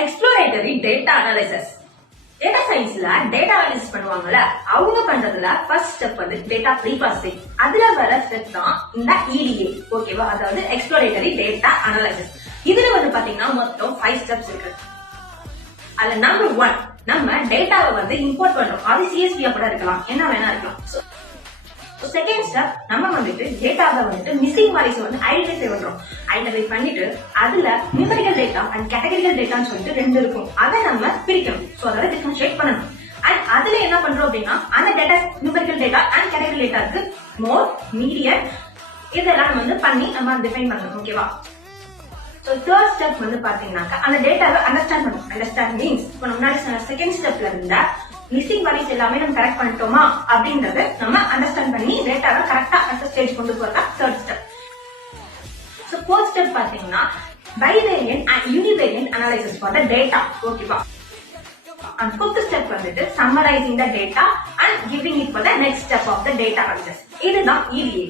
Exploratory data analysis. Data சயின்ஸ்ல data analysis பண்ணுவாங்கல்ல, அவங்க பண்றதுல ஃபர்ஸ்ட் ஸ்டெப் வந்து டேட்டா ப்ரீப்ராசஸிங். அதுல வர ஸ்டெப் தான் இந்த EDA. ஓகேவா? அதாவது எக்ஸ்ப்ளோரேட்டரி டேட்டா அனாலிசிஸ். இதுல வந்து பாத்தீங்கன்னா மொத்தம் 5 ஸ்டெப்ஸ் இருக்கு. அதுல நம்பர் 1, நம்ம டேட்டாவை வந்து இம்போர்ட் பண்றோம். அது CSV கூட இருக்கலாம், என்ன வேணா இருக்கலாம். செகண்ட் ஸ்டெப், நம்ம வந்துட்டு டேட்டாவை வந்துட்டு மிஸ்ஸிங் வேல்யூஸ் வந்து ஐடென்டிஃபை பண்றோம். ஐடென்டிஃபை பண்ணிட்டு அதுல நியூமெரிக்கல் டேட்டா அண்ட் கேட்டகரிக்கல் டேட்டான்னு சொல்லிட்டு 2 இருக்கும். அதை நம்ம பிரிக்கணும். சோ அதோட டிஃபரன்ஷியேட் பண்ணணும். அண்ட் அதுல என்ன பண்றோம் அப்படின்னா, அந்த data numerical data and category டேட்டாக்கு மோர், மீடியம் இதெல்லாம் நம்ம வந்து பண்ணி நம்ம டிஃபைன் பண்ணணும். ஓகேவா? சோ தேர்ட் ஸ்டெப் வந்து பாத்தீங்கன்னாக்கா அந்த டேட்டாவை அண்டர்ஸ்டாண்ட் பண்ணணும். அண்டர்ஸ்டாண்ட் மீன்ஸ் இப்போ முன்னாடி செகண்ட் ஸ்டெப்ல இருந்தா மிஸ்ஸிங் வேல்யூஸ் எல்லாமே நம்ம கரெக்ட் பண்ணிட்டோமா அப்படின்றத நம்ம அண்டர்ஸ்டாண்ட் பண்ணி டேட்டாவை கரெக்டா அடுத்த ஸ்டேஜ் கொண்டு போறதா third step. So fourth step பாத்தீங்கன்னா bivariant and univariant analysis for the data. ஓகேவா? And fifth step வந்துட்டு summarizing the data and giving it for the next step of the data analysis. இதுதான் EDA.